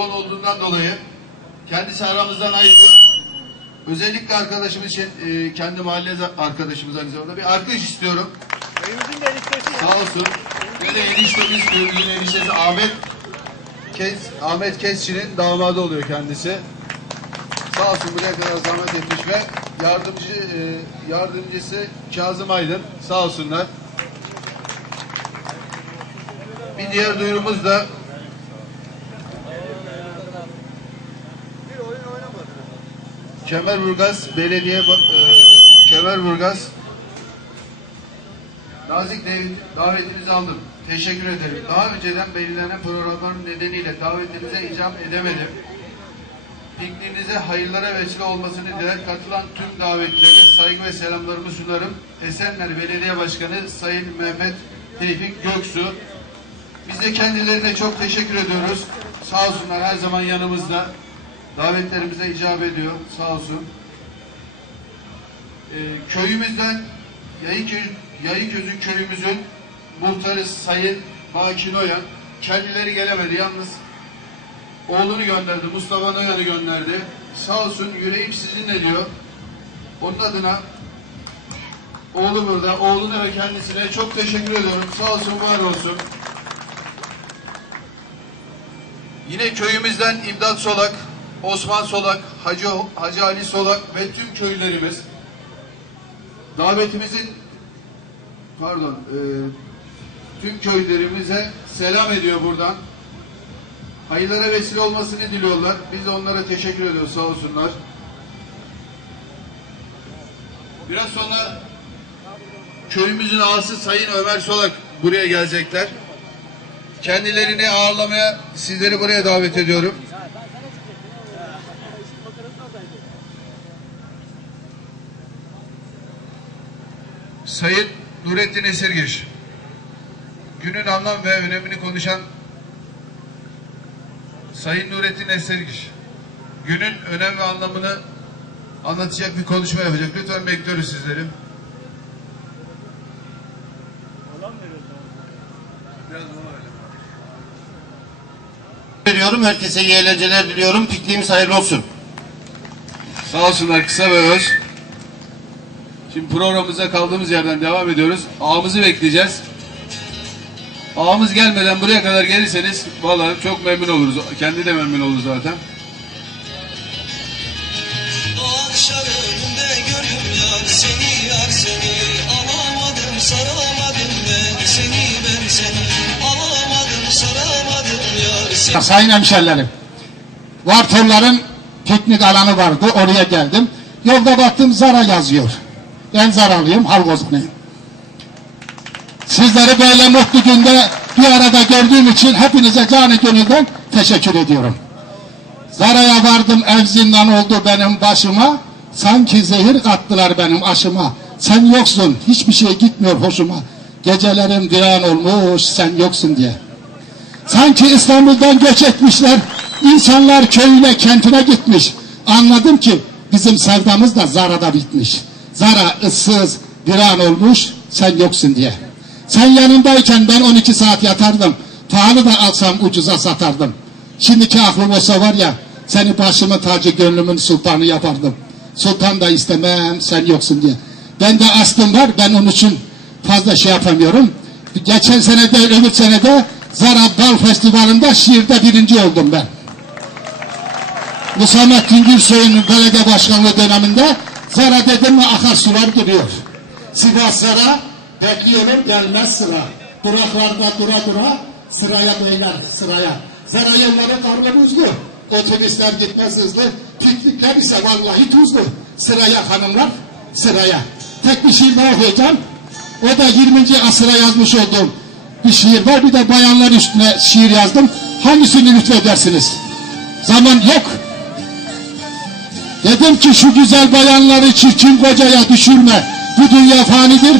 Yoğun olduğundan dolayı kendisi aramızdan ayrılıyor. Özellikle arkadaşımız için e, kendi mahalle arkadaşımız aynı zamanda bir arkadaş istiyorum. Köyümüzün de eniştesi. Sağ olsun. Ve de eniştemiz, yine eniştesi Ahmet Kes, Ahmet Kesçi'nin damadı oluyor kendisi. Sağ olsun buraya kadar zahmet etmiş ve yardımcı e, yardımcısı Kazım Aydın. Sağ olsunlar. Bir diğer duyurumuz da Kemerburgaz Belediye e, Kemerburgaz Nazik Dav- davetinizi aldım. Teşekkür ederim. Daha önceden belirlenen programların nedeniyle davetinize icap edemedim. Pikniğinize hayırlara vesile olmasını diler. Katılan tüm davetlere saygı ve selamlarımı sunarım. Esenler Belediye Başkanı Sayın Mehmet Tevfik Göksu. Biz de kendilerine çok teşekkür ediyoruz. Sağ olsunlar her zaman yanımızda. Davetlerimize icap ediyor. Sağ olsun. Ee, köyümüzden Yayıköy, Yayıközü köyümüzün muhtarı Sayın Baki Noyan kendileri gelemedi yalnız oğlunu gönderdi. Mustafa Noyan'ı gönderdi. Sağ olsun yüreğim sizinle diyor. Onun adına oğlu burada. Oğluna ve kendisine çok teşekkür ediyorum. Sağ olsun var olsun. Yine köyümüzden İmdat Solak, Osman Solak, Hacı, Hacı Ali Solak ve tüm köylerimiz davetimizin pardon e, tüm köylerimize selam ediyor buradan. Hayırlara vesile olmasını diliyorlar. Biz de onlara teşekkür ediyoruz sağ olsunlar. Biraz sonra köyümüzün ağası Sayın Ömer Solak buraya gelecekler. Kendilerini ağırlamaya sizleri buraya davet ediyorum. Sayın Nurettin Esirgiş, günün anlam ve önemini konuşan Sayın Nurettin Esirgiş, günün önem ve anlamını anlatacak bir konuşma yapacak. Lütfen bekliyoruz sizleri. Veriyorum. Herkese iyi eğlenceler diliyorum. Pikniğimiz hayırlı olsun. Sağ olsunlar kısa ve öz. Şimdi programımıza kaldığımız yerden devam ediyoruz. Ağamızı bekleyeceğiz. Ağamız gelmeden buraya kadar gelirseniz vallahi çok memnun oluruz. Kendi de memnun olur zaten. Sayın hemşerilerim, Vartorların piknik alanı vardı, oraya geldim. Yolda baktım Zara yazıyor. Ben Zaralıyım, Halgozanıyım. Sizleri böyle mutlu günde bir arada gördüğüm için hepinize canı gönülden teşekkür ediyorum. Zara'ya vardım ev zindan oldu benim başıma. Sanki zehir kattılar benim aşıma. Sen yoksun, hiçbir şey gitmiyor hoşuma. Gecelerim diyan olmuş, sen yoksun diye. Sanki İstanbul'dan göç etmişler. İnsanlar köyüne, kentine gitmiş. Anladım ki bizim sevdamız da Zara'da bitmiş. Zara ıssız, viran olmuş, sen yoksun diye. Sen yanındayken ben 12 saat yatardım. Pahalı da alsam ucuza satardım. Şimdiki aklım olsa var ya, seni başımın tacı gönlümün sultanı yapardım. Sultan da istemem, sen yoksun diye. Ben de aslım var, ben onun için fazla şey yapamıyorum. Geçen sene de öbür sene de Zara Bal Festivali'nde şiirde birinci oldum ben. Musamettin Gülsoy'un belediye başkanlığı döneminde Zara dedim mi akarsular duruyor. Sivas Zara bekliyorum gelmez sıra. Duraklarda dura dura sıraya beyler sıraya. Zara yolları karlı buzlu. Otobüsler gitmez hızlı. Piknikler ise vallahi tuzlu. Sıraya hanımlar sıraya. Tek bir şiir daha okuyacağım. O da 20. asıra yazmış olduğum bir şiir var. Bir de bayanlar üstüne şiir yazdım. Hangisini lütfedersiniz? Zaman yok. Dedim ki şu güzel bayanları çirkin kocaya düşürme. Bu dünya fanidir.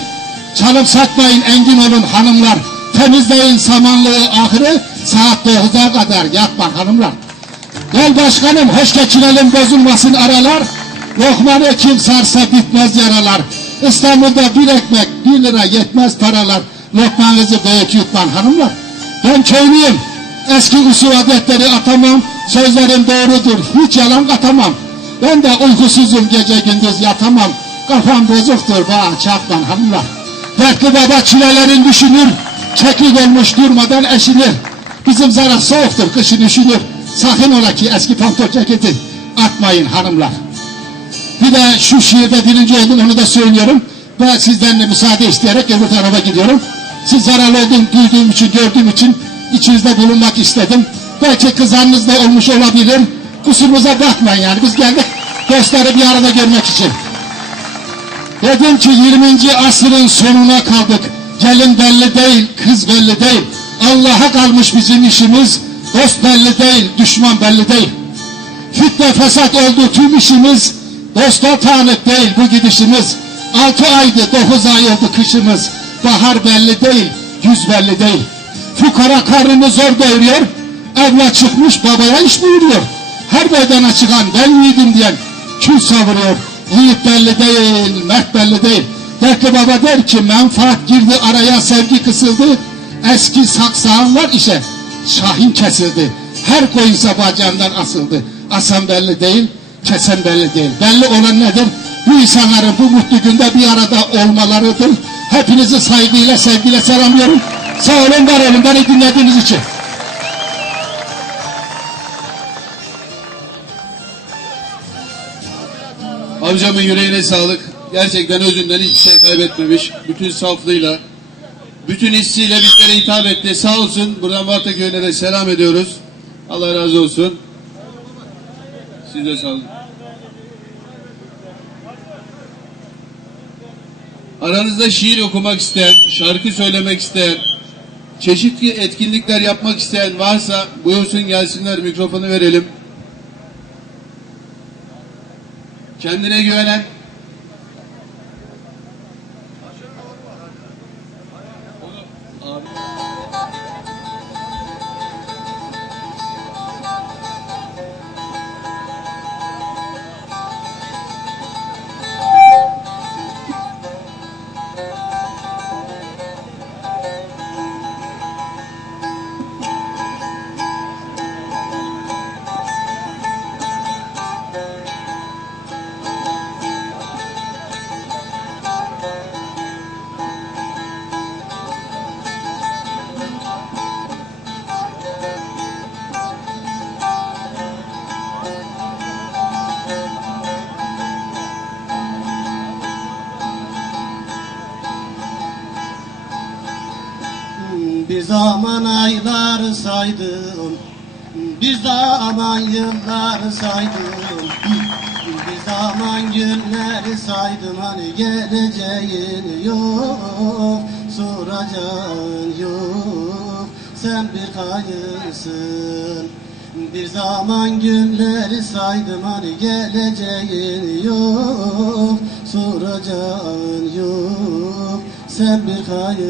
Çalıp satmayın engin olun hanımlar. Temizleyin samanlığı ahırı. Saat 9'a kadar yatma hanımlar. Gel başkanım hoş geçirelim bozulmasın aralar. Lokmanı kim sarsa bitmez yaralar. İstanbul'da bir ekmek bir lira yetmez paralar. Lokmanınızı büyük yutman hanımlar. Ben köylüyüm. Eski usul adetleri atamam. Sözlerim doğrudur. Hiç yalan katamam. Ben de uykusuzum gece gündüz yatamam. Kafam bozuktur bana çarpman hanımlar. Dertli baba çilelerin düşünür. Çekik olmuş durmadan eşinir. Bizim zara soğuktur kışın üşünür. Sakın ola ki eski pantol ceketi atmayın hanımlar. Bir de şu şiirde birinci oldum onu da söylüyorum. Ve sizden de müsaade isteyerek öbür tarafa gidiyorum. Siz zararlı olduğunu duyduğum için, gördüğüm için içinizde bulunmak istedim. Belki kızarınız da olmuş olabilir. Kusurumuza bakmayın yani. Biz geldik dostları bir arada görmek için. Dedim ki 20. asrın sonuna kaldık. Gelin belli değil, kız belli değil. Allah'a kalmış bizim işimiz. Dost belli değil, düşman belli değil. Fitne fesat oldu tüm işimiz. Dosta tanık değil bu gidişimiz. Altı aydı, dokuz ay oldu kışımız. Bahar belli değil, yüz belli değil. Fukara karnını zor doyuruyor. Evla çıkmış babaya iş buyuruyor. Her meydana çıkan ben yiğidim diyen kül savuruyor. Yiğit belli değil, mert belli değil. Dertli baba der ki menfaat girdi araya sevgi kısıldı. Eski saksağanlar işe şahin kesildi. Her koyunsa bacağından asıldı. Asan belli değil, kesen belli değil. Belli olan nedir? Bu insanların bu mutlu günde bir arada olmalarıdır. Hepinizi saygıyla, sevgiyle selamlıyorum. Sağ olun, var olun beni dinlediğiniz için. Amcamın yüreğine sağlık. Gerçekten özünden hiçbir şey kaybetmemiş. Bütün saflığıyla, bütün hissiyle bizlere hitap etti. Sağ olsun. Buradan Varta Köyü'ne de selam ediyoruz. Allah razı olsun. Siz de sağ olun. Aranızda şiir okumak isteyen, şarkı söylemek isteyen, çeşitli etkinlikler yapmak isteyen varsa buyursun gelsinler mikrofonu verelim. Kendine güvenen aylar saydım. Bir zaman yıllar saydım. Bir zaman günleri saydım. Hani geleceğin yok Soracağın yok. Sen bir kayırsın bir zaman günleri saydım. Hani geleceğin yok Soracağın yok. Sen bir kayırsın